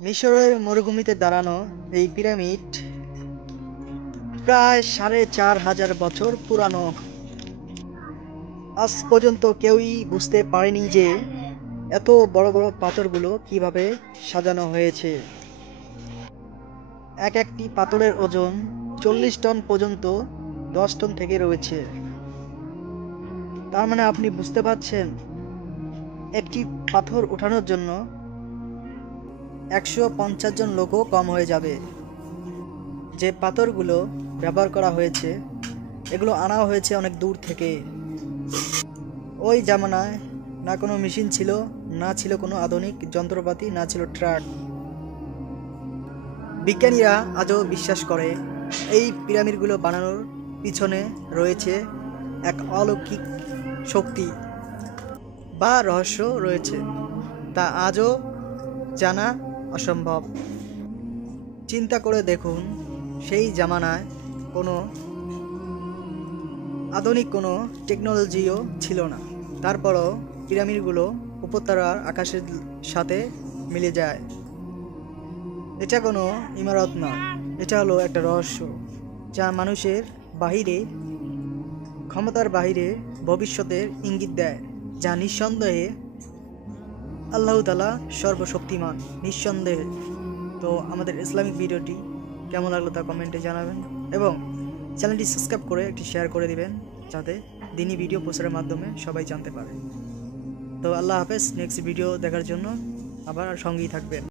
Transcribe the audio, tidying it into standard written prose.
মিশরের মরুভূমিতে দাঁড়ানো এই পিরামিড প্রায় ৪,৫০০ বছর পুরানো। আজ পর্যন্ত কেউই বুঝতে পারেনি যে এত বড় বড় পাথরগুলো কিভাবে সাজানো হয়েছে। এক একটি পাথরের ওজন ৪০ টন পর্যন্ত, ১০ টন থেকে রয়েছে। তার মানে আপনি বুঝতে পারছেন, একটি পাথর উঠানোর জন্য ১৫০ জন লোকও কম হয়ে যাবে। যে পাথরগুলো ব্যবহার করা হয়েছে এগুলো আনা হয়েছে অনেক দূর থেকে। ওই জামানায় না কোনো মেশিন ছিল, না ছিল কোনো আধুনিক যন্ত্রপাতি, না ছিল ট্রাক। বিজ্ঞানীরা আজও বিশ্বাস করে এই পিরামিডগুলো বানানোর পিছনে রয়েছে এক অলৌকিক শক্তি বা রহস্য রয়েছে, তা আজও জানা অসম্ভব। চিন্তা করে দেখুন, সেই জামানায় কোনো আধুনিক কোনো টেকনোলজিও ছিল না, তারপরও পিরামিডগুলো উপত্যকার আকাশের সাথে মিলে যায়। এটা কোনো ইমারত নয়, এটা হলো একটা রহস্য যা মানুষের বাহিরে, ক্ষমতার বাহিরে ভবিষ্যতের ইঙ্গিত দেয়, যা নিঃসন্দেহে আল্লাহ তাআলা সর্বশক্তিমান, নিঃসন্দেহে। তো আমাদের ইসলামিক ভিডিওটি কেমন লাগলো তা কমেন্টে জানাবেন এবং চ্যানেলটি সাবস্ক্রাইব করে একটি শেয়ার করে দিবেন, যাতে দিনই ভিডিও প্রচারের মাধ্যমে সবাই জানতে পারে। তো আল্লাহ হাফেজ। নেক্সট ভিডিও দেখার জন্য আবার সঙ্গেই থাকবেন।